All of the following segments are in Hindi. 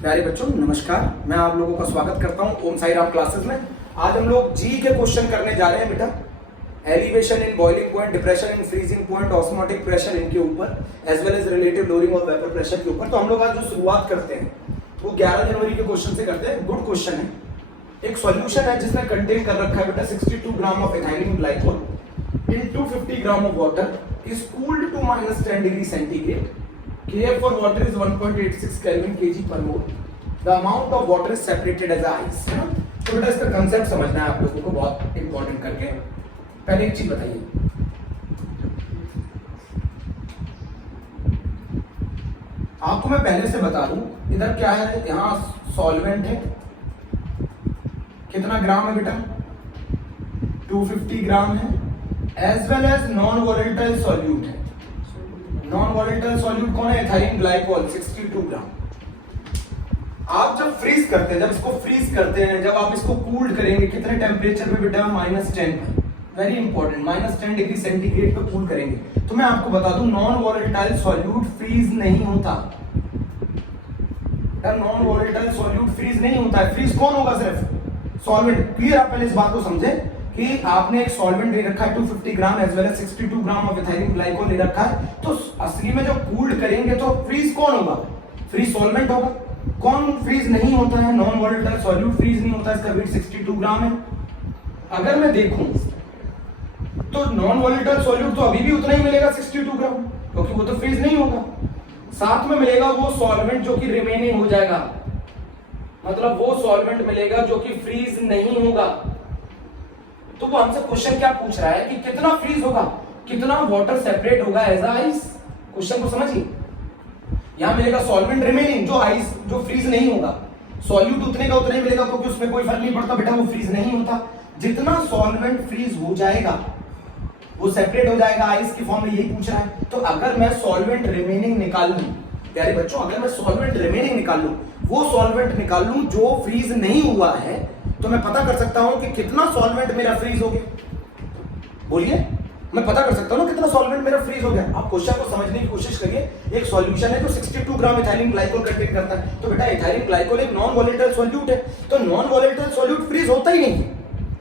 प्यारे बच्चों नमस्कार, मैं आप लोगों का स्वागत करता हूं ओम साई राम क्लासेस में। आज हम लोग जी के क्वेश्चन करने जा रहे हैं बेटा। Elevation in boiling point, depression in freezing point, osmotic pressure इनके ऊपर, as well as relative lowering of vapour pressure के ऊपर। तो हम लोग आज जो शुरुआत करते हैं वो 11 जनवरी के क्वेश्चन से करते हैं। गुड क्वेश्चन है। एक सॉल्यूशन है जिसने कंटेन कर रखा है बेटा 62 gram of ethylene glycol in 250 gram of water is cooled to -10 degree centigrade. Kf for water is 1.86 Kelvin kg per mole. The amount of water is separated as ice. है ना? तो बेटा इसका कंसेप्ट समझना है आप लोगों को, बहुत इंपॉर्टेंट करके। पहले एक चीज बताइए, आपको मैं पहले से बता दूं, इधर क्या है, यहाँ सॉल्वेंट है, कितना ग्राम है बेटा, 250 ग्राम है, as well as non volatile solute है। नॉन वोलेटाइल सॉल्यूट कौन है, एथिलीन ग्लाइकोल 62 ग्राम। आप जब फ्रीज करते हैं, जब इसको फ्रीज करते हैं, जब आप इसको कूल्ड करेंगे, कितने टेम्परेचर पे बेटा, -10 पर, वेरी इंपॉर्टेंट, -10 डिग्री सेंटीग्रेड पे कूल करेंगे। तो मैं आपको बता दूं, नॉन वोलेटाइल सॉल्यूट फ्रीज नहीं होता। नॉन वोलेटाइल सॉल्यूट फ्रीज नहीं होता है। फ्रीज कौन होगा, सिर्फ सॉल्वेंट। क्लियर, आप पहले इस बात को समझे कि आपने एक सॉल्वेंट ले रखा है 250 gram as well as 62 gram of ethylene glycol ले रखा है, तो असली में जब कूल्ड करेंगे तो फ्रीज कौन होगा, फ्रीज सॉल्वेंट होगा। कौन फ्रीज नहीं होता है, नॉन वोलेटाइल सॉल्यूट फ्रीज नहीं होता है, इसका वेट 62 ग्राम है। अगर मैं देखूं तो नॉन वोलेटाइल सॉल्यूट तो अभी भी उतना ही मिलेगा 62 ग्राम, क्योंकि वो तो फ्रीज नहीं होगा। साथ में मिलेगा वो सॉल्वेंट जो कि रिमेनिंग हो जाएगा, मतलब वो सॉल्वेंट मिलेगा जो कि फ्रीज नहीं होगा। तो वो हमसे क्वेश्चन क्या पूछ रहा है कि कितना फ्रीज होगा, कितना वाटर सेपरेट होगा एज आइस। क्वेश्चन को समझिए, यहां मिलेगा सॉल्वेंट रिमेनिंग, जो आइस जो फ्रीज नहीं होगा। सॉल्यूट उतने का उतने मिलेगा, क्योंकि उसमें कोई फर्क नहीं पड़ता बेटा, वो फ्रीज नहीं होता। जितना सॉल्वेंट फ्रीज हो जाएगा वो सेपरेट हो जाएगा आइस की फॉर्म में, यही पूछ रहा है। तो अगर मैं सॉल्वेंट रिमेनिंग निकाल लूं, प्यारे बच्चों, अगर मैं सॉल्वेंट रिमेनिंग निकाल लूं, वो सॉल्वेंट निकाल लूं जो फ्रीज नहीं हुआ है, तो मैं पता कर सकता हूं कि कितना सॉल्वेंट मेरा फ्रीज हो गया। बोलिए, मैं पता कर सकता हूं ना कितना सॉल्वेंट मेरा फ्रीज हो गया। आप क्वेश्चन को समझने की कोशिश करिए। एक सॉल्यूशन है जो 62 ग्राम इथाइलिन ग्लाइकोल कंटेन करता है, तो बेटा इथाइलिन ग्लाइकोल एक नॉन वोलेटाइल सॉल्यूट है, तो नॉन वोलेटाइल सॉल्यूट फ्रीज होता ही नहीं है,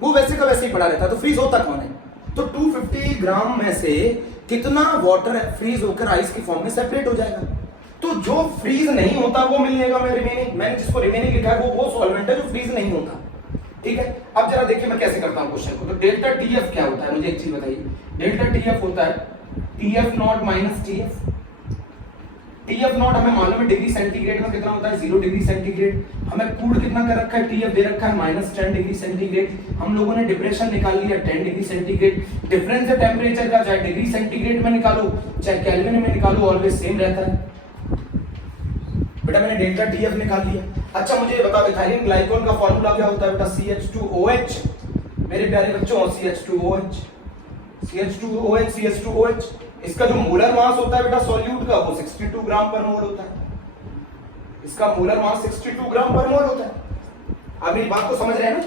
वो वैसे का वैसे ही पड़ा रहता है। तो फ्रीज होता कौन है, तो 250 ग्राम में से कितना वाटर फ्रीज होकर आइस की फॉर्म में सेपरेट हो जाएगा। तो जो फ्रीज नहीं होता वो मिलेगा मैं रिमेनिंग, मैंने जिसको रिमेनिंग लिखा है वो सॉल्वेंट है जो फ्रीज नहीं होता। ठीक है, अब जरा देखिए मैं कैसे करता हूं क्वेश्चन को। तो डेल्टा टीएफ क्या होता है, मुझे एक चीज बताइए। डेल्टा टीएफ होता है TF not minus TF. TF not हमें मालूम है डिग्री सेंटीग्रेड में कितना होता है, 0 डिग्री सेंटीग्रेड। हमें कूल्ड कितना कर रखा है, टीएफ दे रखा है -10 डिग्री सेंटीग्रेड। हम लोगों ने डिप्रेशन निकाल लिया 10 डिग्री सेंटीग्रेड। डिफरेंस है टेम्परेचर का, चाहे डिग्री सेंटीग्रेड में निकालो चाहे केल्विन में निकालो, ऑलवेज सेम रहता है। बेटा मैंने डेल्टा टीएफ निकाल लिया। अच्छा मुझे बताओ, इथाइलिन ग्लाइकोल का फार्मूला क्या होता है बेटा, CH2OH। मेरे प्यारे बच्चों, CH2OH, CH2OH, CH2OH। इसका जो मोलर मास होता है बेटा सॉल्यूट का, वो 62 ग्राम पर मोल होता है। इसका मोलर मास 62 ग्राम पर मोल होता है। आप मेरी बात को समझ रहे हैं ना,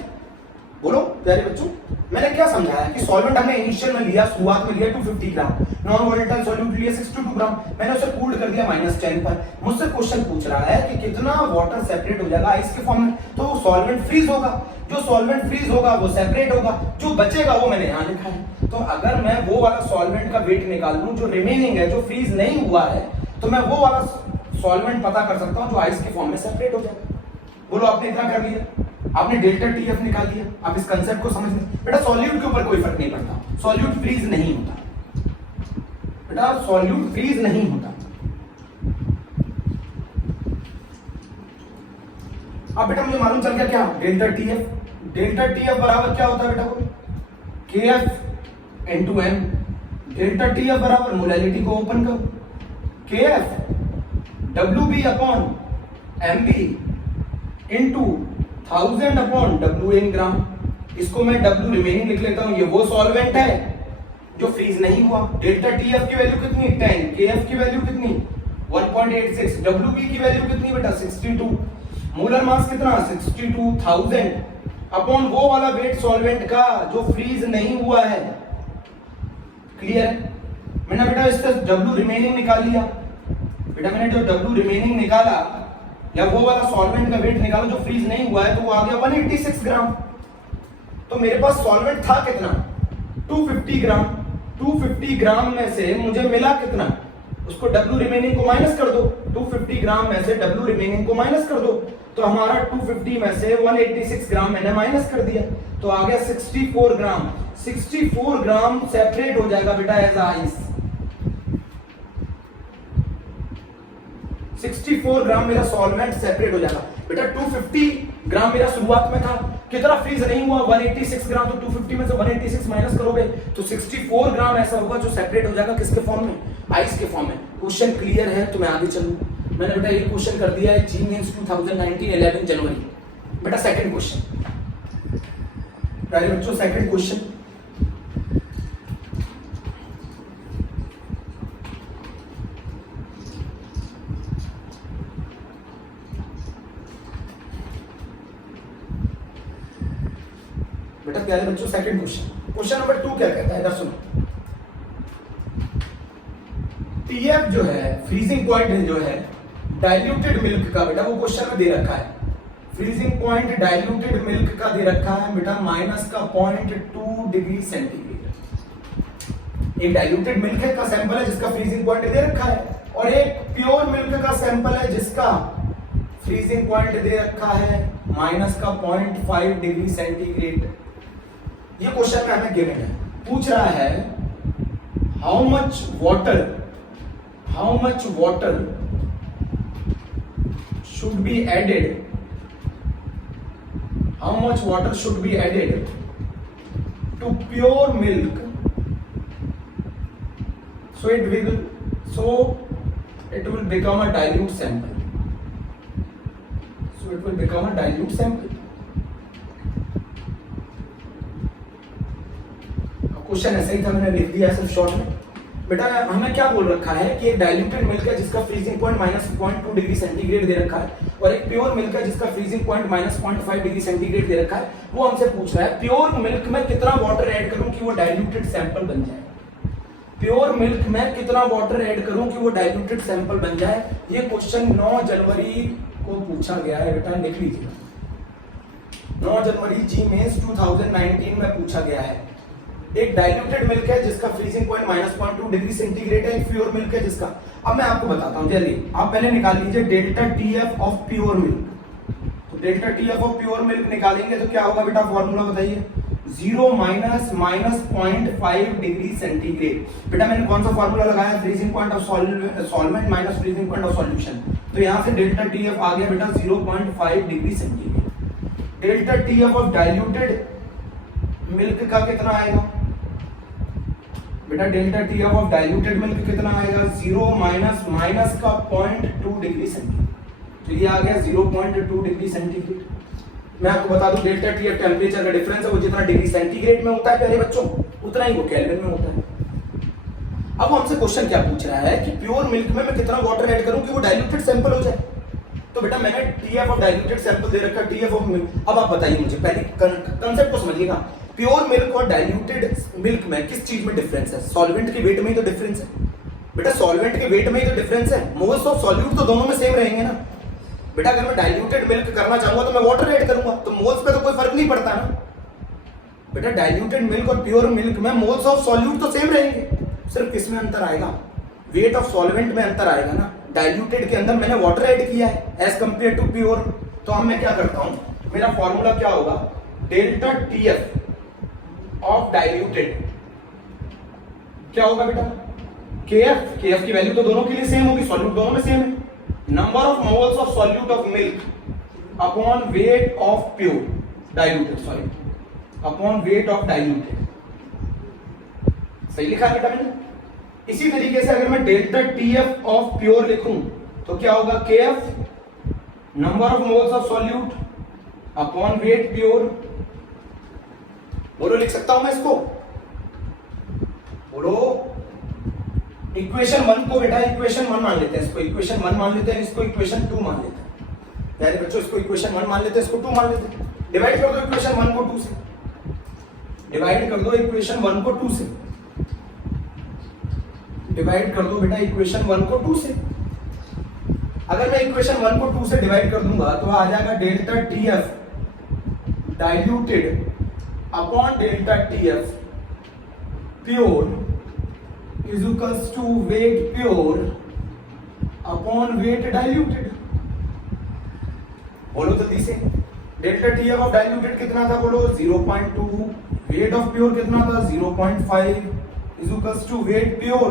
बोलो प्यारे बच्चों। मैंने क्या समझाया कि सॉल्वेंट हमने इनिशियल में लिया, शुरुआत में लिया 250 ग्राम, नॉन वोलेटाइल सॉल्यूट लिया 62 ग्राम, मैंने उसे कूल्ड कर दिया -10 पर। मुझसे क्वेश्चन पूछ रहा है कि कितना वाटर सेपरेट हो जाएगा आइस के फॉर्म में, तो सॉल्वेंट फ्रीज होगा। जो सॉल्वेंट फ्रीज होगा वो सेपरेट होगा, जो बचेगा वो मैंने यहाँ लिखा है। तो अगर मैं वो वाला सॉल्वेंट का वेट निकाल लूं जो रिमेनिंग है, जो फ्रीज नहीं हुआ है, तो मैं वो वाला सॉल्वेंट पता कर सकता हूं जो आइस के फॉर्म में सेपरेट हो जाए। बोलो, आपने इतना कर लिया, आपने डेल्टा टीएफ निकाल दिया। आप इस कंसेप्ट को समझ लें बेटा, सॉल्यूट के ऊपर कोई फर्क नहीं पड़ता, सॉल्यूट फ्रीज नहीं होता बेटा, सॉल्यूट फ्रीज नहीं होता। अब बेटा मुझे मालूम चल गया क्या, डेल्टा टीएफ। डेल्टा टीएफ बराबर क्या होता है बेटा, KF into M। Delta TF बराबर, मोलैलिटी को ओपन करो, KF WB upon MB into 1000 upon W इन ग्राम। इसको मैं W रिमेनिंग लिख लेता हूं, ये वो सॉल्वेंट है जो फ्रीज नहीं हुआ। डेल्टा टीएफ की वैल्यू कितनी, 10, KF की वैल्यू कितनी, 1.86, WB की वैल्यू कितनी बेटा, 62, मोलर मास कितना, 62,000 अपॉन वो वाला वेट सॉल्वेंट का जो फ्रीज नहीं हुआ है। क्लियर है? मैंने बेटा इसका W रिमेनिंग निकाल लिया। बेटा मैंने जो W रिमेनिंग निकाला या वो वाला सॉल्वेंट का वेट निकालो जो फ्रीज नहीं हुआ है, तो वो आ गया 186 ग्राम। तो मेरे पास सॉल्वेंट था कितना, 250 ग्राम। 250 ग्राम में से मुझे मिला कितना, उसको W रिमेनिंग को माइनस कर दो, 250 ग्राम में से W रिमेनिंग को माइनस कर दो, तो हमारा 250 में से 186 ग्राम मैंने माइनस कर दिया, तो आ गया 64 ग्राम। 64 ग्राम सेपरेट हो जाएगा बेटा एज आइस। 64 ग्राम मेरा सॉल्वेंट सेपरेट हो जाएगा बेटा। 250 ग्राम मेरा शुरुआत में था, कितना फ्रीज नहीं हुआ, 186 ग्राम, तो 250 में से 186 माइनस करोगे तो 64 ग्राम ऐसा होगा जो सेपरेट हो जाएगा किसके फॉर्म में, आइस के फॉर्म में। क्वेश्चन क्लियर है तो मैं आगे चलूं। मैंने बेटा ये क्वेश्चन कर दिया है जी मेंस 2019 11 जनवरी। बेटा सेकंड क्वेश्चन, पहले बच्चों सेकंड क्वेश्चन, बेटा प्यारे बच्चों सेकंड क्वेश्चन, क्वेश्चन नंबर 2 क्या कहता है, इधर सुनो। टीएफ जो है फ्रीजिंग पॉइंट जो है डाइल्यूटेड मिल्क का, बेटा वो क्वेश्चन में दे रखा है, फ्रीजिंग पॉइंट डाइल्यूटेड मिल्क का दे रखा है बेटा -0.2 डिग्री सेंटीग्रेड। एक डाइल्यूटेड मिल्क है का सैंपल है जिसका फ्रीजिंग पॉइंट दे रखा है, और एक प्योर मिल्क का सैंपल है जिसका फ्रीजिंग पॉइंट दे रखा है -0.5 डिग्री सेंटीग्रेड। ये क्वेश्चन में हमें गिवन है, पूछ रहा है how much water should be added, how much water should be added to pure milk so it will become a dilute sample, so it will become a dilute sample। Question ऐसा ही था, मैंने लिख दिया सिर्फ शॉर्ट में। बेटा हमें क्या बोल रखा है कि एक डाइल्यूटेड मिल्क है जिसका फ्रीजिंग पॉइंट -0.2 डिग्री सेंटीग्रेड दे रखा है, और एक प्योर मिल्क है जिसका फ्रीजिंग पॉइंट -0.5 डिग्री सेंटीग्रेड दे रखा है। वो हमसे पूछ रहा है प्योर मिल्क में कितना वाटर ऐड करूं कि वो डाइल्यूटेड सैंपल बन जाए, प्योर मिल्क में कितना वाटर ऐड करूं कि वो डाइल्यूटेड सैंपल बन जाए। ये क्वेश्चन 9 जनवरी को पूछा गया है, बेटा लिख लीजिए, 9 जनवरी जी मेंस 2019 में पूछा गया है। एक डाइल्यूटेड मिल्क है जिसका फ्रीजिंग पॉइंट -0.2 डिग्री सेंटीग्रेड है, एक प्योर मिल्क है जिसका, अब मैं आपको बताता हूं, चलिए आप पहले निकाल लीजिए delta TF of pure milk. तो delta TF of pure milk निकालेंगे तो क्या होगा बेटा, फॉर्मूला बताइए, 0 -5 डिग्री सेंटीग्रेड। बेटा मैंने कौन सा फॉर्मूला लगाया, freezing point of solvent minus freezing point of solution, तो यहां से डेल्टा टीएफ आ गया बेटा 0.5 degree centigrade. Delta TF of diluted milk का कितना आएगा बेटा, delta TF of diluted milk कितना आएगा, 0 माइनस का 0.2 डिग्री सेंटीग्रेड, तो ये आ गया 0.2 डिग्री सेंटीग्रेड। मैं आपको बता दूं डेल्टा टीएफ टेम्परेचर का डिफरेंस है, वो जितना डिग्री सेंटीग्रेड में होता है प्यारे बच्चों उतना ही वो केल्विन में होता है। अब हमसे क्वेश्चन क्या पूछ रहा है कि प्योर मिल्क में मैं कितना वाटर ऐड करूं कि वो डाइल्यूटेड सैंपल हो जाए। तो बेटा मैंने टीएफ ऑफ डाइल्यूटेड सैंपल दे रखा, टीएफ ऑफ मिल्क। अब आप बताइए मुझे, पहले कंसेप्ट को समझिएगा, प्योर मिल्क और डाइल्यूटेड मिल्क में किस चीज में डिफरेंस है, सॉल्वेंट के वेट में ही तो डिफरेंस है बेटा, सॉल्वेंट के वेट में ही तो डिफरेंस है, मोल्स ऑफ सॉल्यूट तो दोनों में सेम रहेंगे ना बेटा। अगर मैं डाइल्यूटेड मिल्क करना चाहूंगा तो मैं वाटर ऐड करूंगा, तो मोल्स पे तो कोई फर्क नहीं पड़ता ना बेटा। डाइल्यूटेड मिल्क और प्योर मिल्क में मोल्स ऑफ सॉल्यूट तो सेम रहेंगे, सिर्फ किसमें अंतर आएगा, वेट ऑफ सॉल्वेंट में अंतर आएगा ना। डाइल्यूटेड के अंदर मैंने वाटर ऐड किया है एज कंपेयर टू प्योर। तो अब मैं क्या करता हूं, मेरा फॉर्मूला क्या होगा, डेल्टा टीएफ ऑफ डाइल्यूटेड क्या होगा बेटा, केएफ की वैल्यू तो दोनों के लिए सेम होगी, सॉल्यूट दोनों में सेम है, number of moles of solute of milk upon weight of pure diluted, sorry upon weight of diluted. सही लिखा है बेटा मैंने। इसी तरीके से अगर मैं डेल्टा टीएफ ऑफ प्योर लिखूं तो क्या होगा, KF number of moles of solute upon weight pure. बोलो लिख सकता हूं मैं इसको, बोलो। इक्वेशन 1 को बेटा इक्वेशन 1 मान लेते हैं, इसको इक्वेशन 1 मान लेते हैं, इसको इक्वेशन 2 मान लेते हैं। प्यारे बच्चों इसको इक्वेशन 1 मान लेते हैं, इसको 2 मान लेते हैं। डिवाइड कर दो इक्वेशन 1 को 2 से, डिवाइड कर दो इक्वेशन 1 को 2 से, डिवाइड कर दो बेटा इक्वेशन 1 को 2 से। अगर मैं इक्वेशन 1 को 2 से डिवाइड कर दूंगा तो आ जाएगा delta TF diluted upon delta TF pure is equals to weight pure upon weight diluted. बोलो जल्दी से, डेल्टा TF ऑफ डाइल्यूटेड कितना था बोलो 0.2, वेट ऑफ प्योर कितना था 0.5 is equals to weight pure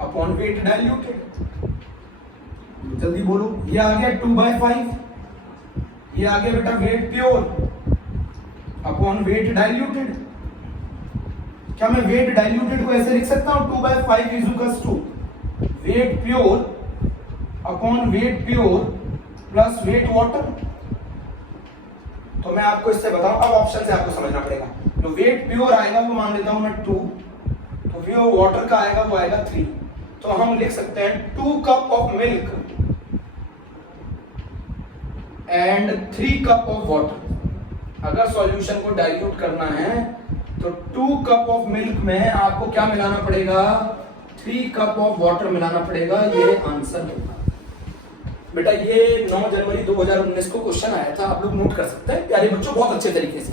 upon weight diluted. जल्दी बोलो, ये आ गया 2/5, ये आ गया बेटा weight pure upon weight diluted. क्या मैं वेट डाइल्यूटेड को ऐसे लिख सकता हूं 2/5 is equals to weight pure upon weight pure plus weight water. तो मैं आपको इससे बताऊं, अब ऑप्शन से आपको समझना पड़ेगा। तो वेट प्योर आएगा वो मान लेता हूं मैं 2, तो प्योर वाटर का आएगा वो आएगा 3। तो हम लिख सकते हैं 2 cup of milk and 3 cup of water. अगर सॉल्यूशन को डाइल्यूट करना है तो 2 कप ऑफ मिल्क में आपको क्या मिलाना पड़ेगा 3 कप ऑफ वाटर मिलाना पड़ेगा। ये आंसर होगा बेटा। ये 9 जनवरी 2019 को क्वेश्चन आया था, आप लोग नोट कर सकते हैं प्यारे बच्चों बहुत अच्छे तरीके से।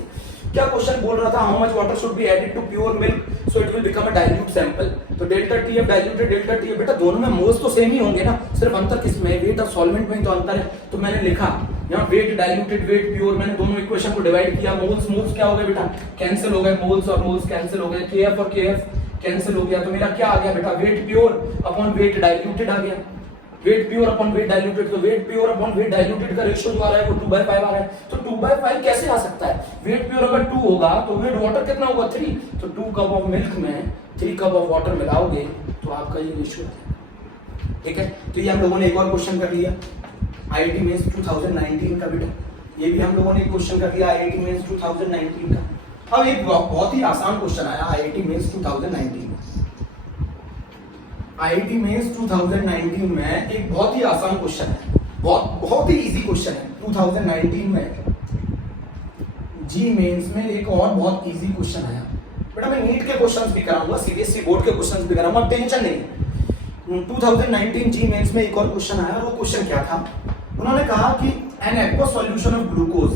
क्या क्वेश्चन बोल रहा था, how much water should be added to pure milk so it will become a dilute sample. तो delta TF diluted delta TF, बेटा दोनों में मोल्स तो सेम ही होंगे ना, सिर्फ अंतर किसमें है, वेट ऑफ सॉल्वेंट में ही तो अंतर है। तो मैंने लिखा यहाँ वेट डाइल्यूटेड वेट प्योर, मैंने दोनों इक्वेशन को डिवाइड किया। मोल्स मोल्स क्या हो गए बेटा, कैंसिल हो गए, मोल्स और मोल्स कैंसिल हो गए, KF और KF कैंसिल हो गया। तो मेरा क्या आ गया बेटा, weight pure upon weight diluted आ गया। Weight pure upon weight diluted, तो weight pure upon weight diluted का रेशियो जो आ रहा है वो 2/5 आ रहा है। तो 2/5 कैसे आ सकता है, वेट प्योर अगर 2 होगा तो वेट वाटर कितना होगा 3। तो 2 कप ऑफ मिल्क में 3 कप ऑफ वाटर मिलाओगे तो आपका ये रेशियो है। ठीक है, तो ये हम लोगों ने एक और क्वेश्चन कर लिया IIT मेंस 2019 का बेटा। ये भी हम लोगों ने एक क्वेश्चन कर लिया IIT मेंस 2019 का। अब एक बहुत ही आसान क्वेश्चन आया IIT मेंस 2019 में। IIT मेंस 2019 में एक बहुत ही आसान क्वेश्चन है, बहुत ही इजी क्वेश्चन है 2019 में। जी मेंस में एक और बहुत इजी क्वेश्चन आया बेटा। मैं नीट के क्वेश्चंस भी कराऊंगा, CBSE बोर्ड के क्वेश्चंस भी कराऊंगा, टेंशन नहीं। 2019 जी मेंस में एक और क्वेश्चन आया, और वो क्वेश्चन क्या था, उन्होंने कहा कि N aqua solution of glucose,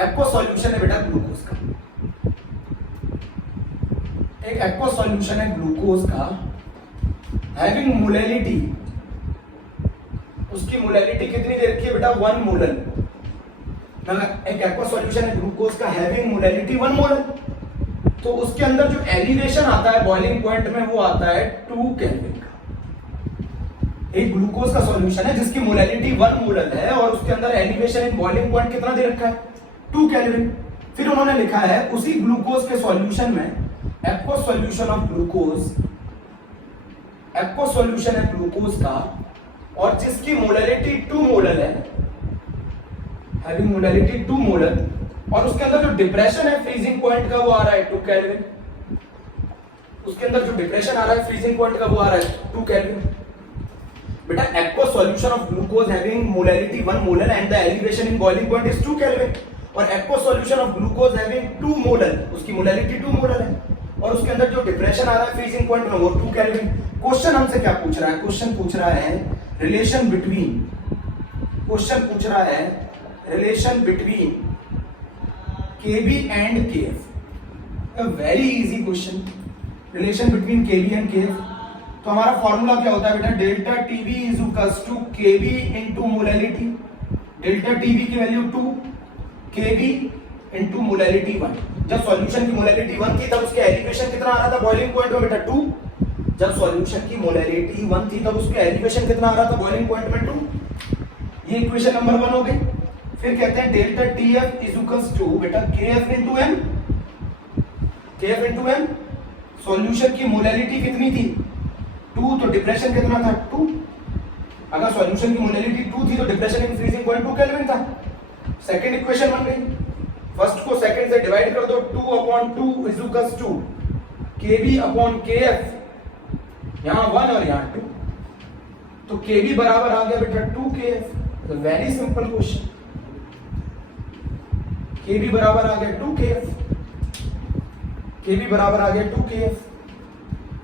aqua solution है बेटा ग्लूकोज का, एक एक्वा सॉल्यूशन है ग्लूकोज का हैविंग मोलैलिटी, उसकी मोलैलिटी कितनी दे रखी है बेटा 1 मोलर। एक एक्वा सॉल्यूशन है ग्लूकोज का हैविंग मोलैलिटी 1 मोलर, तो उसके अंदर जो एलिवेशन आता है बॉइलिंग पॉइंट में वो आता है 2 केल्विन का। एक ग्लूकोज का सॉल्यूशन है जिसकी मोलैलिटी 1 मोलर है और उसके अंदर एलिवेशन इन बॉइलिंग पॉइंट कितना दे रखा है 2 केल्विन। फिर उन्होंने लिखा है उसी ग्लूकोज के सॉल्यूशन में aqua solution of glucose, aqua solution है ग्लूकोज का और जिसकी मोलैलिटी 2 मोलर है, हैविंग मोलैलिटी 2 मोलर, और उसके अंदर जो डिप्रेशन है फ्रीजिंग पॉइंट का वो आ रहा है 2 केल्विन। उसके अंदर जो डिप्रेशन आ रहा है फ्रीजिंग पॉइंट का वो आ रहा है 2 केल्विन। बेटा aqua solution of glucose having molality 1 molar and the elevation in boiling point is 2 kelvin, और aqua solution of glucose having 2 molar, उसकी मोलैलिटी 2 मोलर है और उसके अंदर जो डिप्रेशन आ रहा है फ्रीजिंग पॉइंट में वो 2 केल्विन। क्वेश्चन हमसे क्या पूछ रहा है, क्वेश्चन पूछ रहा है रिलेशन बिटवीन, क्वेश्चन पूछ रहा है relation between Kb and Kf। A very easy question, relation between Kb and Kf। तो हमारा फॉर्मूला क्या होता है बेटा, delta Tb is equals to Kb into molality, delta Tb की वैल्यू 2, Kb इनटू मोलैलिटी 1। जब सॉल्यूशन की मोलैलिटी 1 थी तब उसके एलिवेशन कितना आ रहा था बॉइलिंग पॉइंट में बेटा 2। जब सॉल्यूशन की मोलैलिटी 1 थी तब उसके एलिवेशन कितना आ रहा था बॉइलिंग पॉइंट में 2। ये इक्वेशन नंबर 1 हो गई। फिर कहते हैं delta TF is equals to बेटा KF into M, KF into M। Solution की मोलैलिटी कितनी थी 2, तो डिप्रेशन कितना था 2। अगर सॉल्यूशन की मोलैलिटी 2 थी तो depression in freezing point 2 kelvin था। सेकंड इक्वेशन बन गई, फर्स्ट को सेकंड से डिवाइड कर दो, 2/2 is equals to Kb upon Kf, यहां 1 और यहां 2, तो Kb बराबर आ गया बेटा 2 KF। Very simple question, Kb बराबर आ गया 2 KF, Kb बराबर आ गया 2 KF।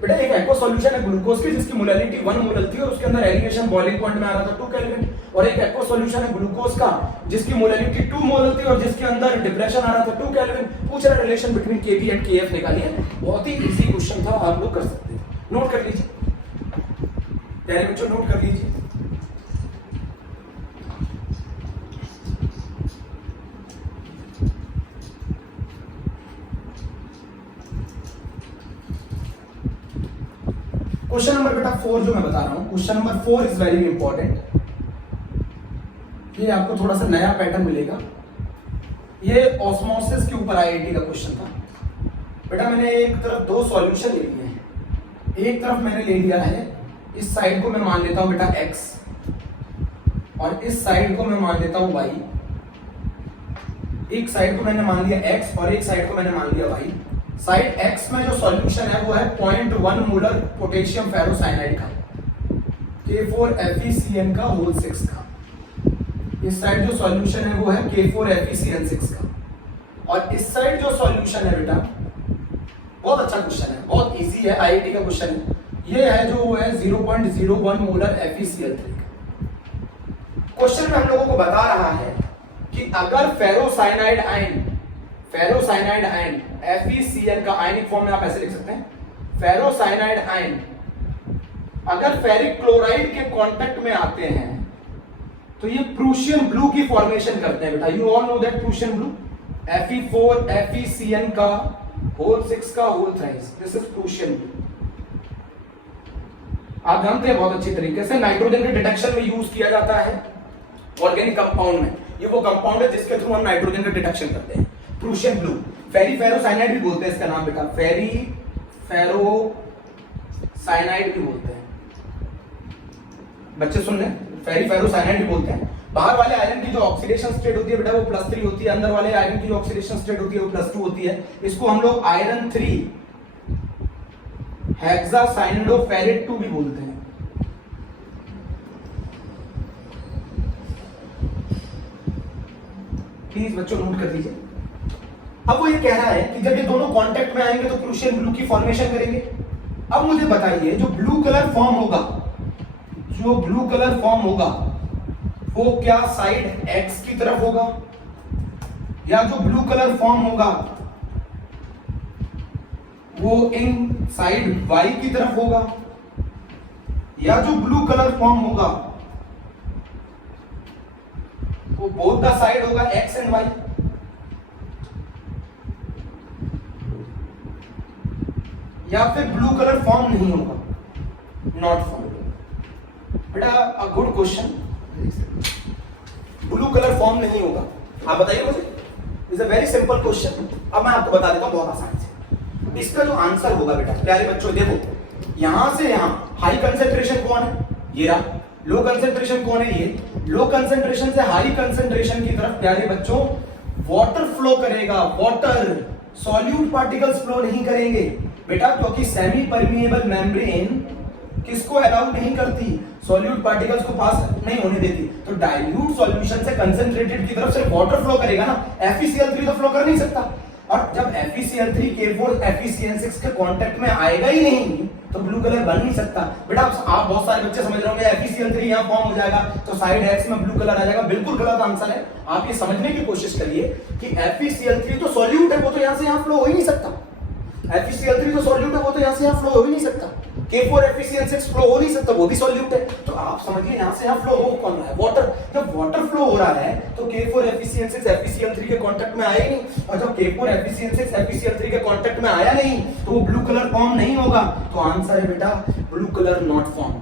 बेटा एक एक्वा सॉल्यूशन है ग्लूकोज की जिसकी मोलैलिटी 1 मोलर थी और उसके अंदर एलिवेशन बॉइलिंग पॉइंट में आ रहा था 2 केल्विन, और एक एक्वा सॉल्यूशन है ग्लूकोज का जिसकी मोलैलिटी 2 मोलर थी और जिसके अंदर डिप्रेशन आ रहा था 2 केल्विन। पूछ रहा relation between Kb and Kf निकालिए। बहुत ही इजी क्वेश्चन था, आप लोग कर सकते हैं। नोट कर लीजिए प्यारे बच्चों, नोट कर लीजिए। क्वेश्चन नंबर बेटा 4 जो मैं बता रहा हूं, question number 4 is very important. ये आपको थोड़ा सा नया पैटर्न मिलेगा। ये ऑस्मोसिस के ऊपर आईआईटी का क्वेश्चन था। बेटा मैंने एक तरफ 2 सॉल्यूशन ले लिए हैं। एक तरफ मैंने ले लिया है, इस साइड को मैं मान लेता हूं बेटा x और इस साइड को मैं मान लेता हूं y। एक साइड को मैंने मान लिया x और एक साइड को मैंने मान लिया y। साइड x में जो सॉल्यूशन है वो है 0.1 मोलर पोटेशियम फेरोसाइनाइड का, K4FeCN का होल 6 का। इस साइड जो सॉल्यूशन है वो है K4FeCN6 का, और इस साइड जो सॉल्यूशन है बेटा, बहुत अच्छा क्वेश्चन है, बहुत इजी है, आईआईटी का क्वेश्चन है। ये है जो वो है 0.01 मोलर FeCl3 का। क्वेश्चन में हम लोगों को बता रहा है कि अगर फेरोसाइनाइड आयन FeCN का आयनिक फॉर्म में आप ऐसे लिख सकते हैं, फेरोसाइनाइड आयन अगर फेरिक क्लोराइड के कांटेक्ट में आते हैं तो ये प्रूशियन ब्लू की फॉर्मेशन करते हैं बेटा। You all know that Prussian blue, Fe4FeCN का होल 6 का whole thrice, this is Prussian blue. आप जानते हैं बहुत अच्छी तरीके से, नाइट्रोजन के डिटेक्शन में यूज किया जाता है ऑर्गेनिक कंपाउंड में। ये वो कंपाउंड है जिसके थ्रू हम नाइट्रोजन का डिटेक्शन करते हैं, प्रूशियन ब्लू। फेरी फेरोसाइनाइड भी बोलते हैं इसका नाम बेटा, फेरी फेरोसाइनाइड भी बोलते हैं। बच्चे सुन लें, फेरी फेरोसाइनाइड भी बोलते हैं। बाहर वाले आयरन की जो ऑक्सीडेशन स्टेट होती है बेटा वो +3 होती है, अंदर वाले आयरन की जो ऑक्सीडेशन स्टेट होती है वो +2 होती है। इसको हम लोग आयरन 3 हेक्सासाइनिडोफेरेट 2 भी बोलते हैं। प्लीज बच्चों नोट कर लीजिए। अब वो ये कह रहा है कि जब ये दोनों कांटेक्ट में आएंगे तो प्रूशियन ब्लू की फॉर्मेशन करेंगे। अब मुझे बताइए जो ब्लू कलर फॉर्म होगा, जो ब्लू कलर फॉर्म होगा वो क्या साइड x की तरफ होगा, या जो ब्लू कलर फॉर्म होगा वो इन साइड y की तरफ होगा, या जो ब्लू कलर फॉर्म होगा वो बोथ द साइड होगा x एंड y। या फिर ब्लू कलर फॉर्म नहीं होगा, नॉट फॉर्म। बेटा a good question, blue colour form नहीं होगा, आप बताइए मुझे। It's a very simple question. अब मैं आपको बता देता हूं बहुत आसान से। इसका जो आंसर होगा बेटा प्यारे बच्चों देखो, यहां से यहां हाई कंसेंट्रेशन कौन है, ये रहा। लो कंसेंट्रेशन कौन है, ये। लो कंसेंट्रेशन से हाई कंसेंट्रेशन की तरफ प्यारे बच्चों वाटर फ्लो करेगा, वाटर, सॉल्यूट पार्टिकल्स फ्लो नहीं करेंगे बेटा, क्योंकि सेमी परमिएबल मेम्ब्रेन किसको अलाउ नहीं करती, सॉल्यूट पार्टिकल्स को पास नहीं होने देती। तो डाइल्यूट सॉल्यूशन से कंसंट्रेटेड की तरफ सिर्फ वाटर फ्लो करेगा ना, FeCl3 तो फ्लो कर नहीं सकता। और जब FeCl3 K4FeCN6 के कांटेक्ट में आएगा ही नहीं तो ब्लू कलर बन नहीं सकता। बेटा आप बहुत सारे बच्चे समझ रहे होंगे FeCl3 यहां फॉर्म हो जाएगा तो साइड x में ब्लू कलर आ जाएगा, बिल्कुल गलत आंसर है। आप ये समझने की कोशिश करिए कि FeCl3 तो सॉल्यूट है, वो तो यहां से यहां फ्लो हो ही नहीं सकता। FeCl3 तो सॉल्यूट है, वो तो यहां से यहां फ्लो हो ही नहीं सकता। K4FeCN6 फ्लो हो नहीं सकता, वो भी सॉल्यूट है। तो आप समझिए यहां से यहां फ्लो हो कौन रहा है, वाटर। जब वाटर फ्लो हो रहा है तो K4FeCN6 FeCl3 के कांटेक्ट में आया ही नहीं, और जब K4FeCN6 FeCl3 के कांटेक्ट में आया नहीं तो वो ब्लू कलर फॉर्म नहीं होगा। तो आंसर है बेटा blue colour not form.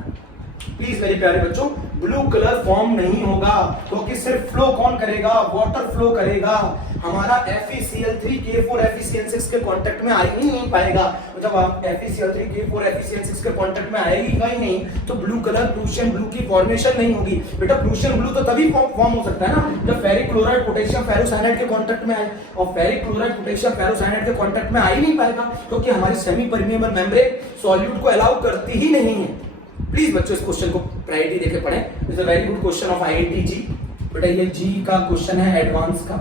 Please मेरे प्यारे बच्चों, ब्लू कलर फॉर्म नहीं होगा क्योंकि सिर्फ फ्लो कौन करेगा, वाटर फ्लो करेगा। हमारा FeCl3 K4FeCN6 के कांटेक्ट में आ ही नहीं पाएगा। जब आप FeCl3 K4FeCN6 के कांटेक्ट में आएगा ही नहीं तो ब्लू कलर प्रूशियन ब्लू की फॉर्मेशन नहीं होगी। बेटा प्रूशियन ब्लू तो तभी फॉर्म हो सकता है ना जब फेरिक क्लोराइड पोटेशियम फेरोसाइनाइड के कांटेक्ट में आए, और फेरिक क्लोराइड पोटेशियम फेरोसाइनाइड के कांटेक्ट में आ ही नहीं पाएगा क्योंकि हमारी सेमी परमिएबल मेम्ब्रेन सॉल्यूट को अलाउ करती ही नहीं है। प्लीज बच्चों इस क्वेश्चन को प्रायोरिटी देके पढ़ें, it's a very good question of IIT JEE. बेटा ये जी का क्वेश्चन है एडवांस का।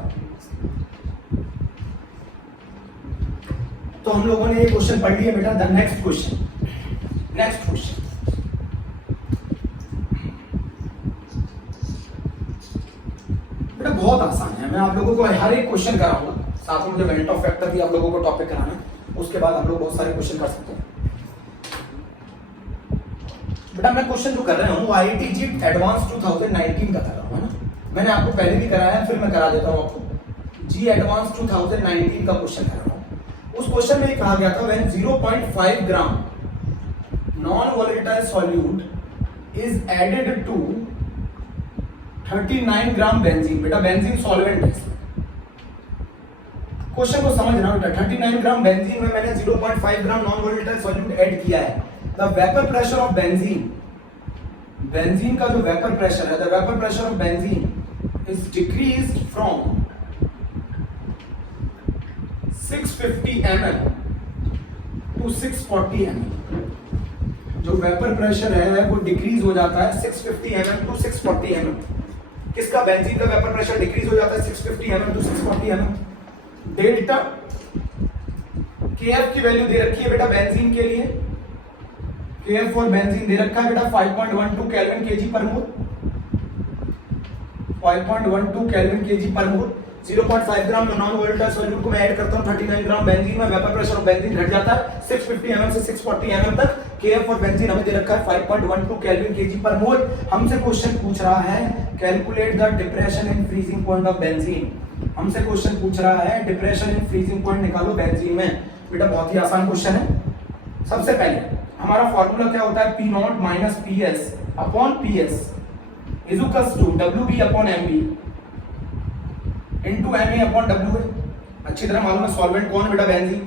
तो हम लोगों ने ये क्वेश्चन पढ़ लिया बेटा। The next question, next question, बेटा बहुत आसान है, मैं आप लोगों को हर एक क्वेश्चन कराऊंगा, साथ में मुझे वेंट ऑफ फैक्टर भी आप लोगों को टॉपिक कराना है, उसके बाद हम लोग बहुत सारे क्वेश्चन कर सकते हैं। बेटा मैं क्वेश्चन जो कर रहा हूँ IIT JEET एडवांस 2019 का कर रहा हूँ, है ना, मैंने आपको पहले भी कराया है, फिर मैं करा देता हूँ आपको। जी एडवांस 2019 का क्वेश्चन कर रहा हूँ। उस क्वेश्चन में कहा गया था when 0.5 gram non volatile solute is added to 39 gram benzene. बेटा बेंजीन सॉल्वेंट है, क्वेश्चन को समझना बेटा। 39 ग्राम बेंजीन में मैंने 0.5 gram non volatile solute add किया है। The vapour pressure of benzene, benzene का जो वेपर प्रेशर है, the vapour pressure of benzene is decreased from 650 mm to 640 mm। जो वेपर प्रेशर है वो डिक्रीज हो जाता है 650 mm टू 640 mm। किसका? बेंजीन का वेपर प्रेशर डिक्रीज हो जाता है 650 mm to 640 mm। Delta K F की वैल्यू दे रखी है बेटा बेंजीन के लिए, केएफ फॉर बेंजीन दे रखा है बेटा 5.12 केल्विन केजी पर मोल, 5.12 केल्विन केजी पर मोल। 0.5 ग्राम नॉन वोलेटाइल सॉल्यूट को मैं ऐड करता हूं 39 ग्राम बेंजीन में, वेपर प्रेशर ऑफ बेंजीन घट जाता है 650 mm से 640 mm तक। केएफ फॉर बेंजीन हमें दे रखा है 5.12 केल्विन केजी पर मोल। हमसे क्वेश्चन पूछ रहा है calculate the depression in freezing point of benzene. हमसे क्वेश्चन पूछ रहा है डिप्रेशन इन फ्रीजिंग पॉइंट निकालो बेंजीन में। बेटा बहुत ही आसान क्वेश्चन है। सबसे पहले हमारा फॉर्मूला क्या होता है? P not minus PS upon PS is equals to WB upon MB into MA upon WA। अच्छी तरह मालूम है सॉल्वेंट कौन है बेटा? बेंजीन।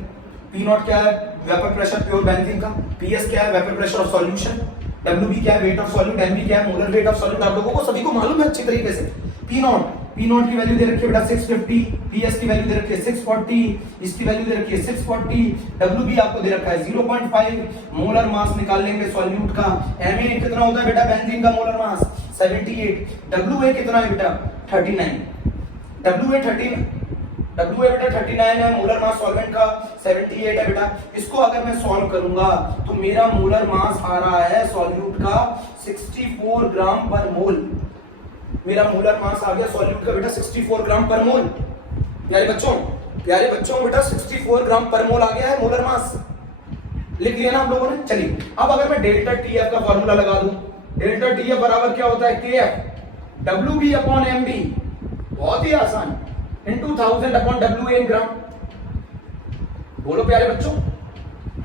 P नॉट क्या है? वेपर प्रेशर प्योर बेंजीन का। PS क्या है? Vapour pressure of solution. WB क्या है? Weight of solute. MB क्या है? Molar weight of solute. आप लोगों को सभी को मालूम है अच्छी तरीके से। P नॉट की वैल्यू दे रखी है बेटा 650, PS की वैल्यू दे रखी है 640, इसकी वैल्यू दे रखी है 640, WB आपको दे रखा है 0.5, मोलर मास निकाल लेंगे सॉल्यूट का। MA कितना होता है बेटा बेंजीन का मोलर मास? 78। WA कितना है बेटा? 39। WA बेटा 39 है, मोलर मास सॉल्वेंट का 78 है बेटा। इसको अगर मैं सॉल्व करूंगा तो मेरा मोलर मास आ रहा है सॉल्यूट का 64 ग्राम पर मोल। मेरा मोलर मास आ गया सॉल्यूट का बेटा 64 ग्राम पर मोल। प्यारे बच्चों बेटा 64 ग्राम पर मोल आ गया है मोलर मास। लिख लिया ना आप लोगों ने? चलिए अब अगर मैं डेल्टा टीएफ का फॉर्मूला लगा दूं, डेल्टा टीएफ बराबर क्या होता है? केएफ डब्ल्यूबी अपॉन एमबी, बहुत ही आसान, इनटू 1000 अपॉन डब्ल्यूए इन ग्राम। बोलो प्यारे बच्चों,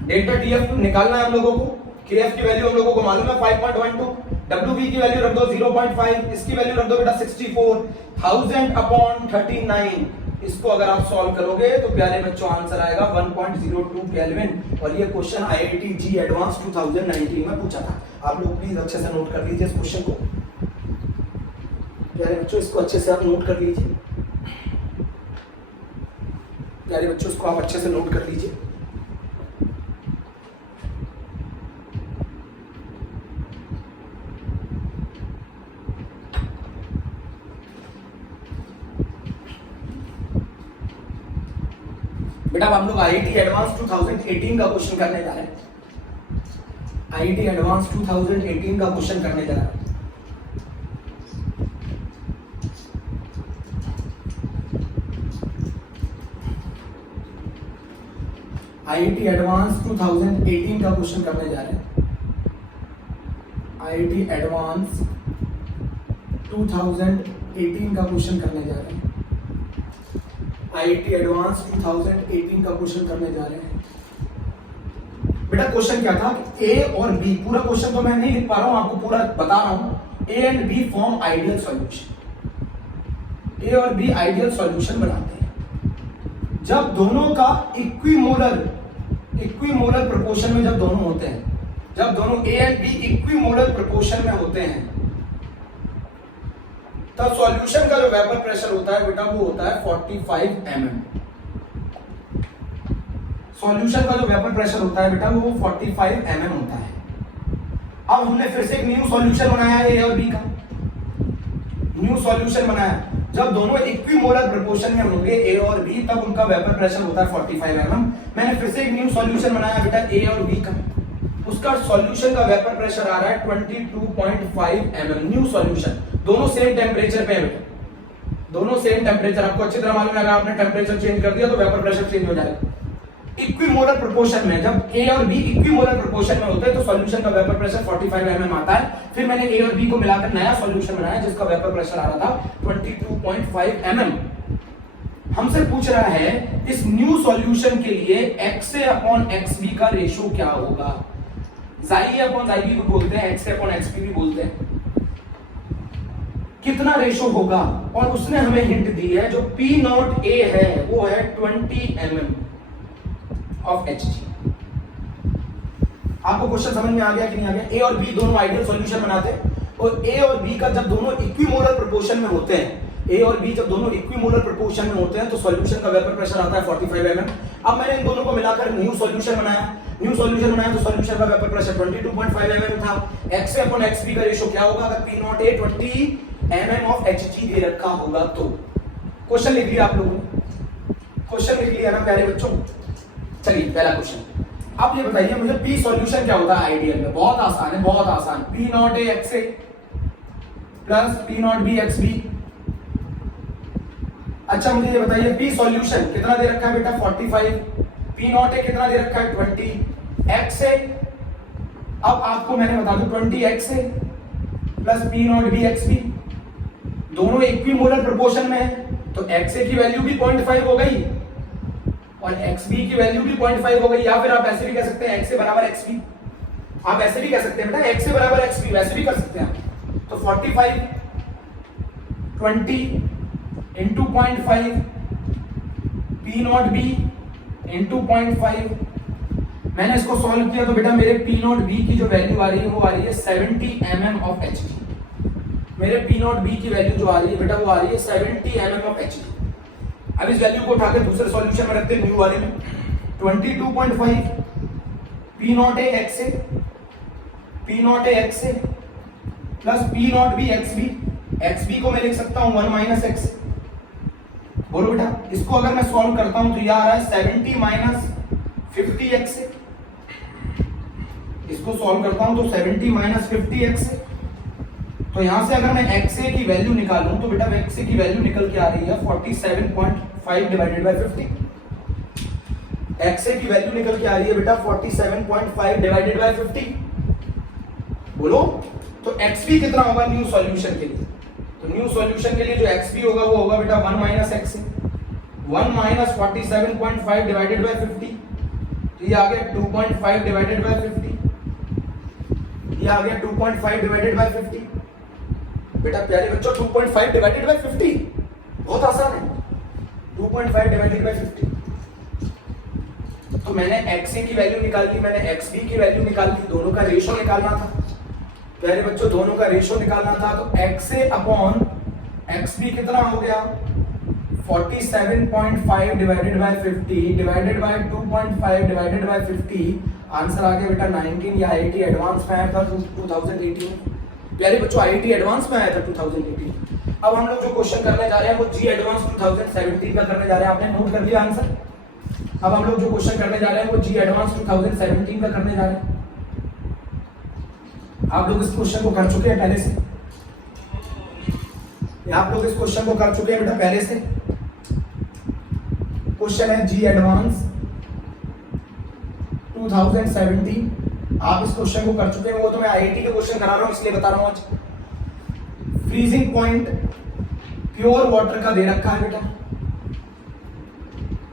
डेल्टा टीएफ निकालना है हम लोगों को। केएफ की वैल्यू हम लोगों को मालूम है 5.12, WB की वैल्यू रख दो 0.5, इसकी वैल्यू रख दो बेटा 64, 1000 अपॉन 39। इसको अगर आप सॉल्व करोगे तो प्यारे बच्चों आंसर आएगा 1.02 केल्विन। और ये क्वेश्चन IIT जी एडवांस 2019 में पूछा था। आप लोग प्लीज अच्छे से नोट कर लीजिए इस क्वेश्चन को। प्यारे बच्चों इसको अच्छे से आप नोट कर लीजिए। प्यारे बच्चों इसको आप अच्छे से नोट कर लीजिए। बेटा हम लोग IIT एडवांस 2018 का क्वेश्चन करने जा रहे हैं। IIT एडवांस 2018 का क्वेश्चन करने जा रहे हैं। IIT एडवांस 2018 का क्वेश्चन करने जा रहे हैं। IIT एडवांस 2018 का क्वेश्चन करने जा रहे हैं। IIT एडवांस 2018 का क्वेश्चन करने जा रहे हैं। बेटा क्वेश्चन क्या था? A और B, पूरा क्वेश्चन तो मैं नहीं लिख पा रहा हूं, आपको पूरा बता रहा हूं। A and B form ideal solution. A और B आइडियल सॉल्यूशन बनाते हैं जब दोनों का इक्विमोलर प्रोपोर्शन में जब दोनों होते हैं, जब दोनों A and B equimolar proportion में होते हैं तब सॉल्यूशन का जो वेपर प्रेशर होता है बेटा वो होता है 45 mm। सॉल्यूशन का जो वेपर प्रेशर होता है बेटा वो 45 mm होता है। अब हमने फिर से एक न्यू सॉल्यूशन बनाया है A और B का, न्यू सॉल्यूशन बनाया। जब दोनों इक्विमोलर प्रोपोर्शन में होंगे A और B तब उनका वेपर प्रेशर होता है 45 mm। मैंने फिर से एक न्यू सॉल्यूशन बनाया बेटा A और B का, उसका सॉल्यूशन का वेपर प्रेशर आ रहा है 22.5 mm, न्यू सॉल्यूशन। दोनों सेम टेम्परेचर पे है, दोनों सेम टेम्परेचर। आपको अच्छी तरह मालूम है, अगर आपने टेम्परेचर चेंज कर दिया तो वेपर प्रेशर चेंज हो जाएगा। इक्विमोलर प्रोपोर्शन में, जब ए और बी इक्विमोलर प्रोपोर्शन में होते हैं तो सॉल्यूशन का वेपर प्रेशर 45 mm आता है। फिर मैंने ए और बी को मिलाकर नया सॉल्यूशन बनाया जिसका वेपर प्रेशर आ रहा था 22.5 mm। हमसे पूछ रहा है इस न्यू सॉल्यूशन के लिए XA अपॉन XB का रेशो क्या होगा। XA अपॉन XB भी बोलते हैं, XA अपॉन XB भी बोलते हैं। कितना रेशो होगा, और उसने हमें हिंट दी है जो P0A है वो है 20 mm ऑफ Hg। आपको क्वेश्चन समझ में आ गया कि नहीं आ गया? ए और बी दोनों आइडियल सॉल्यूशन बनाते हैं, और ए और बी का जब दोनों इक्विमोलर प्रोपोर्शन में होते हैं, ए और बी जब दोनों इक्विमोलर प्रोपोर्शन में होते हैं तो सॉल्यूशन का वेपर प्रेशर आता है 45 mm। अब मैंने इन दोनों को मिलाकर न्यू सॉल्यूशन बनाया, तो सॉल्यूशन का वेपर प्रेशर 22.5 mm था। XA अपॉन XB का रेशो क्या होगा अगर P0A 20 mm ऑफ Hg दे रखा होगा तो? क्वेश्चन लिख लिया आप लोगों ने? क्वेश्चन लिख लिया ना प्यारे बच्चों? चलिए पहला क्वेश्चन, अब ये बताइए मुझे P सॉल्यूशन क्या होता है आइडियल में? बहुत आसान है, बहुत आसान। P0A XA plus P0B XB। अच्छा मुझे ये बताइए P सॉल्यूशन कितना दे रखा है बेटा? 45। P0A कितना दे रखा है? 20। XA, अब आपको मैंने बता दूं 20 XA प्लस P0B XB दोनों इक्विमोलर प्रोपोर्शन में है, तो XA की वैल्यू भी 0.5 हो गई और XB की वैल्यू भी 0.5 हो गई। या फिर आप ऐसे भी कह सकते हैं XA बराबर XB, आप ऐसे भी कह सकते हैं बेटा XA बराबर XB, वैसे भी कर सकते हैं। तो 45 20 इंटू 0.5 P0B इंटू 0.5। मैंने इसको सॉल्व किया तो बेटा मेरे P0B की जो वैल्यू आ रही है वो आ रही है 70 mm ऑफ Hg। मेरे P0B की वैल्यू जो आ रही है बेटा वो आ रही है 70 mm ऑफ Hg। अब इस वैल्यू को उठाकर दूसरे सॉल्यूशन में रखते हैं, न्यू वाले में 22.5 P0A XA plus P0B XB। XB को मैं लिख सकता हूं 1 माइनस X। बोलो बेटा, इसको अगर मैं सॉल्व करता हूं तो यह आ रहा है 70 माइनस 50x। इसको सॉल्व करता हूं तो 70 माइनस 50x। तो यहां से अगर मैं XA की वैल्यू निकालूं तो बेटा XA की वैल्यू निकल के आ रही है 47.5 डिवाइडेड बाय 50। XA की वैल्यू निकल के आ रही है बेटा 47.5 डिवाइडेड बाय 50। बोलो, तो XB कितना होगा न्यू सॉल्यूशन के लिए? तो न्यू सॉल्यूशन के लिए जो XB होगा वो होगा बेटा 1 minus XA, 1 minus 47.5 divided by 50। तो ये आ गया 2.5 डिवाइडेड बाय 50। ये आ गया 2.5 डिवाइडेड बाय 50। बेटा प्यारे बच्चों 2.5 डिवाइडेड बाय 50 बहुत आसान है। 2.5 डिवाइडेड बाय 50। तो मैंने XA की वैल्यू निकाल ली, मैंने XB की वैल्यू निकाल ली, दोनों का रेशो निकालना था प्यारे बच्चों, दोनों का रेशो निकालना था। तो XA अपॉन XB कितना हो गया? 47.5 divided by 50 divided by 2.5 divided by 50। Answer आ गया बेटा 19 या IIT एडवांस में आया था 2018। प्यारे बच्चों IIT एडवांस में आया था 2018। अब हम लोग जो क्वेश्चन करने जा रहे हैं वो जी एडवांस 2017 का करने जा रहे हैं। आपने नोट कर लिया आंसर? अब हम लोग जो क्वेश्चन करने जा रहे हैं वो जी एडवांस 2017 का करने जा रहे हैं। आप लोग इस क्वेश्चन को कर चुके हैं पहले से? आप लोग इस क्वेश्चन को कर चुके हैं बेटा पहले से? क्वेश्चन है जी एडवांस 2017। आप इस क्वेश्चन को कर चुके हैं, वो तो मैं IIT के क्वेश्चन करा रहा हूं इसलिए बता रहा हूं आज। फ्रीजिंग पॉइंट प्योर वाटर का दे रखा है बेटा,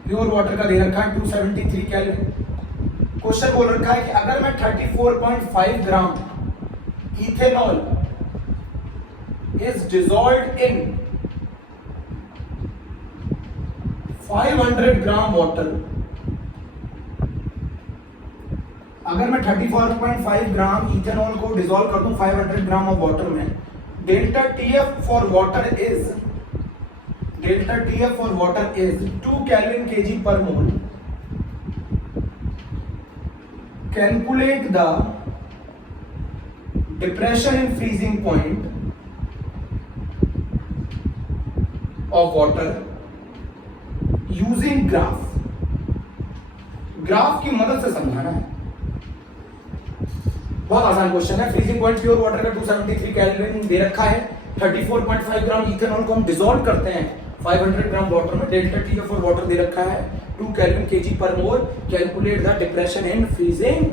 प्योर वाटर का दे रखा है 273 केल्विन। क्वेश्चन बोल रखा है कि अगर मैं 34.5 gram ethanol is dissolved in 500 gram water, अगर मैं 34.5 ग्राम इथेनॉल को डिसॉल्व कर दूं 500 ग्राम ऑफ वाटर में, delta TF for water is 2 kelvin kg per mole. Calculate the depression in freezing point of water using graph. Graph की मदद से समझाना है। बहुत आसान क्वेश्चन है। फ्रीजिंग पॉइंट प्योर वाटर का 273 केल्विन दे रखा है। 34.5 ग्राम इथेनॉल को हम डिसॉल्व करते हैं 500 ग्राम वाटर में। डेल्टा टी फॉर वाटर दे रखा है 2 kelvin kg per mole. Calculate the depression in freezing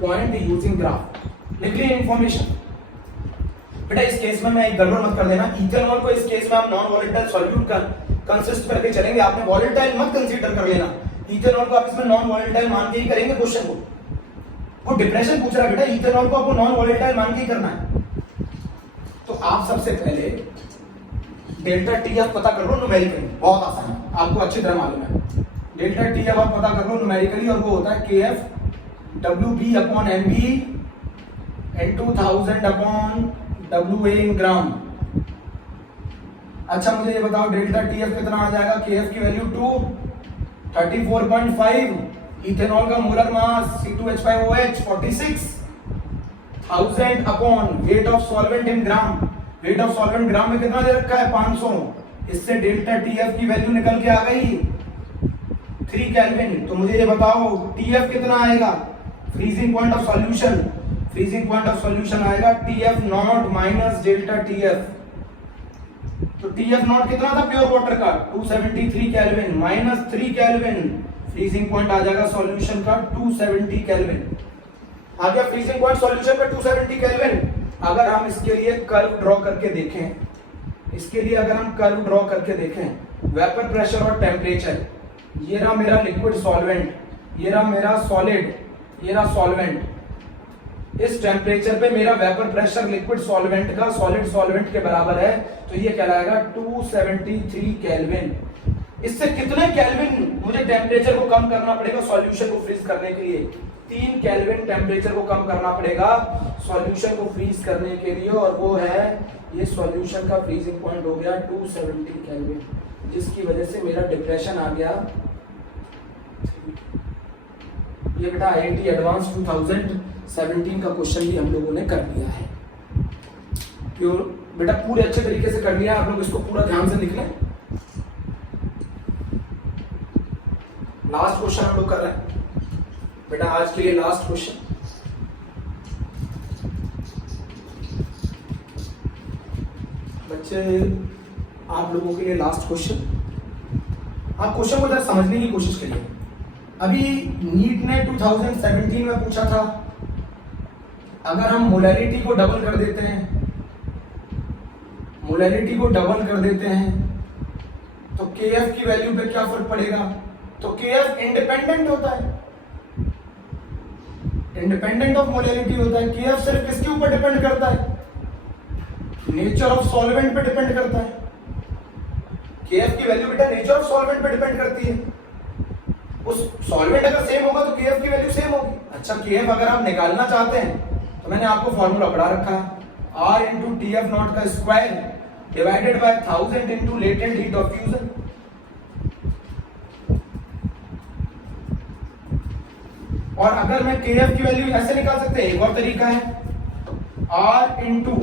point using graph. लिख ली इंफॉर्मेशन। बेटा इस केस में मैं एक गड़बड़ मत कर देना। इथेनॉल को इस केस में हम नॉन वॉलेटाइल सॉल्यूट का कंसिस्ट करके चलेंगे। आपने वॉलेटाइल मत कंसीडर कर लेना। इथेनॉल को आप इसमें नॉन वॉलेटाइल मान के ही करेंगे क्वेश्चन को। वो डिप्रेशन पूछ रहा है बेटा, इथेनॉल को आपको नॉन वॉलेटाइल मान के ही करना है। तो आप सबसे पहले डेल्टा टी आप पता कर लो न्यूमेरिकली, बहुत आसान है, आपको अच्छी तरह मालूम है। डेल्टा टी अब आप पता कर लो न्यूमेरिकली, और वो होता है KF WB upon MB into 1000 upon WA इन ग्राम। अच्छा मुझे ये बताओ डेल्टा TF कितना आ जाएगा? KF की वैल्यू 2 34.5। इथेनॉल का molar mass C2H5OH 46 1000 upon weight of solvent in gram. Weight of solvent gram में कितना दे रखा है? 500। इससे डेल्टा TF की वैल्यू निकल के आ गई 3 केल्विन। तो मुझे ये बताओ TF कितना आएगा? Freezing point of solution, freezing point of solution आएगा TF not minus delta TF। तो TF नॉट कितना था प्योर वाटर का? 273 kelvin minus 3 kelvin. Freezing point आ जाएगा सॉल्यूशन का 270 केल्विन। आ गया फ्रीजिंग पॉइंट सॉल्यूशन पे 270 केल्विन। अगर हम इसके लिए कर्व ड्रॉ करके देखें, इसके लिए अगर हम कर्व ड्रॉ करके देखें, वेपर प्रेशर और टेम्परेचर, ये रहा मेरा लिक्विड सॉल्वेंट, ये रहा मेरा सॉलिड, ये रहा सॉल्वेंट। इस टेम्परेचर पे मेरा वेपर प्रेशर लिक्विड सॉल्वेंट का सॉलिड सॉल्वेंट के बराबर है, तो ये कहलाएगा 273 केल्विन। इससे कितने केल्विन मुझे टेम्परेचर को कम करना पड़ेगा सॉल्यूशन को फ्रीज करने के लिए? 3 केल्विन टेम्परेचर को कम करना पड़ेगा सॉल्यूशन को फ्रीज करने के लिए, और वो है ये सॉल्यूशन का फ्रीजिंग पॉइंट हो गया 270 केल्विन, जिसकी वजह से मेरा डिप्रेशन आ गया। ये बेटा IIT एडवांस 2017 का क्वेश्चन भी हम लोगों ने कर लिया है। प्योर बेटा पूरे अच्छे तरीके से कर लिया, आप लोग इसको पूरा ध्यान से लिख लें। लास्ट क्वेश्चन हम लोग कर रहे हैं बेटा आज के लिए, लास्ट क्वेश्चन। बच्चे आप लोगों के लिए लास्ट क्वेश्चन। आप क्वेश्चन को जरा समझने की कोशिश करिए। अभी नीट ने 2017 में पूछा था, अगर हम मोलैरिटी को डबल कर देते हैं, मोलैरिटी को डबल कर देते हैं तो KF की वैल्यू पे क्या फर्क पड़ेगा? तो KF इंडिपेंडेंट होता है, इंडिपेंडेंट ऑफ मोलैरिटी होता है। KF सिर्फ किसके ऊपर डिपेंड करता है? नेचर ऑफ सॉल्वेंट पे डिपेंड करता है। KF की वैल्यू बेटा नेचर ऑफ सॉल्वेंट पे डिपेंड करती है। उस सॉल्वेंट अगर सेम होगा तो KF की वैल्यू सेम होगी। अच्छा KF अगर आप निकालना चाहते हैं तो मैंने आपको फॉर्मूला पढ़ा रखा है, R इंटू TF नॉट का square divided by 1000 into latent heat of fusion. और अगर मैं KF की वैल्यू ऐसे निकाल सकते हैं, एक और तरीका है, R इंटू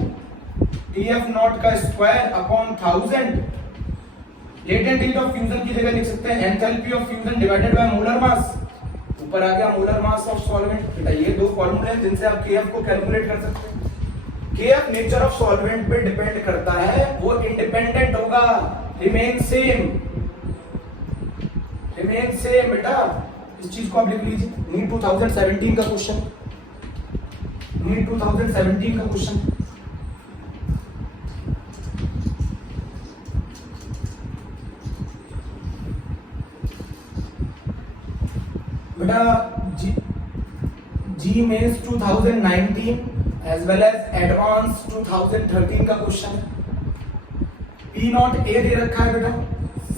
TF नॉट का square upon 1000 latent heat of fusion की जगह लिख सकते हैं enthalpy of fusion divided by molar mass. ऊपर आ गया मोलर मास ऑफ सॉल्वेंट। बेटा ये दो फॉर्मूले हैं जिनसे आप KF को कैलकुलेट कर सकते हैं। KF नेचर ऑफ सॉल्वेंट पे डिपेंड करता है, वो इंडिपेंडेंट होगा, रिमेन सेम, रिमेन सेम। बेटा इस चीज को आप लिख लीजिए, नीट 2017 का क्वेश्चन, नीट 2017 का क्वेश्चन। बेटा JEE mains 2019 as well as advanced 2013 का क्वेश्चन है। P नॉट A दे रखा है बेटा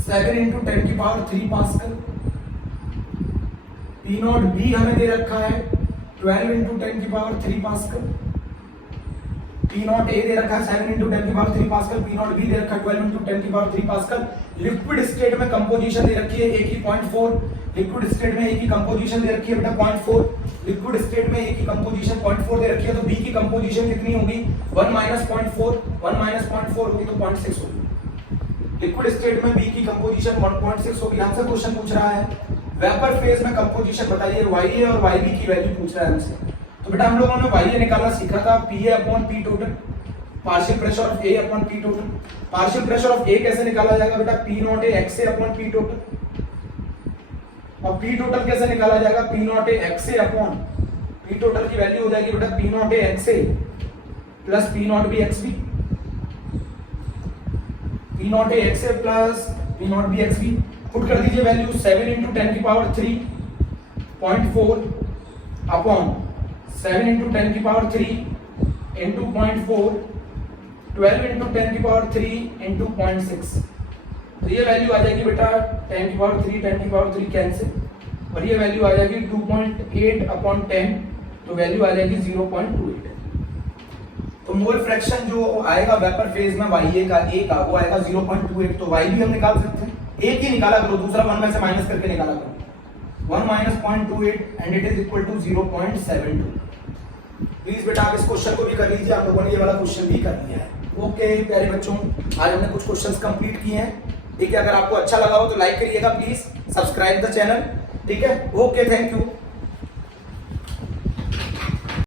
7 इंटू 10 की power 3 pascal. P not B हमें दे रखा है 12 इंटू 10 की power 3 pascal. P not A दे रखा है 7 इंटू 10 की power 3 pascal. P not B दे रखा है 12 इंटू 10 की पावर 3 पास्कल। लिक्विड स्टेट में कंपोजिशन दे रखी है A की 0.4, लिक्विड स्टेट में A की कंपोजिशन दे रखी है बेटा 0.4, लिक्विड स्टेट में A की कंपोजिशन 0.4 दे रखी है, तो B की कंपोजिशन कितनी होगी? 1 माइनस 0.4, 1 माइनस 0.4 होगी तो 0.6 होगी। लिक्विड स्टेट में B की कंपोजिशन 1.6 होगी। हमसे क्वेश्चन पूछ रहा है वेपर फेज में कंपोजिशन बताइए, YA और YB की वैल्यू पूछ रहा है हमसे। तो बेटा हम लोगों ने वाई निकालना सीखा था, P A upon P total, partial pressure of A upon P total. Partial pressure of A कैसे निकाला जाएगा बेटा, P not A X A upon P total. और पी टोटल कैसे निकाला जाएगा, P not A X A upon P total की वैल्यू हो जाएगी बेटा P not A X A plus P not B X B, P not A X A plus P not B X B. Put कर दीजिए वैल्यू 7 इंटू 10 की पावर 3.4 अपॉन 7 इंटू 10 की पावर 3 इंटू 0.4, 12 इंटू 10 की पावर 3 इंटू 0.6। तो ये वैल्यू आ जाएगी बेटा 10 की पावर 3, 10 की पावर 3 कैंसिल, और ये वैल्यू आ जाएगी 2.8 अपॉन 10, तो वैल्यू आ जाएगी 0.28। तो मोल फ्रैक्शन जो आएगा वेपर फेज में वाई का ए का वो आएगा 0.28। तो वाई भी हम निकाल सकते हैं, एक ही निकाला करो, दूसरा 1 में से माइनस करके निकाला करो। 1 minus 0.28 and it is equal to 0.72। Please बेटा आप इस क्वेश्चन को भी कर लीजिए, आप लोगों ने ये वाला क्वेश्चन भी कर लिया है। ओके प्यारे बच्चों, आज हमने कुछ क्वेश्चंस कंप्लीट किए हैं, ठीक है। अगर आपको अच्छा लगा हो तो लाइक करिएगा प्लीज, सब्सक्राइब द चैनल, ठीक है। Okay, thank you.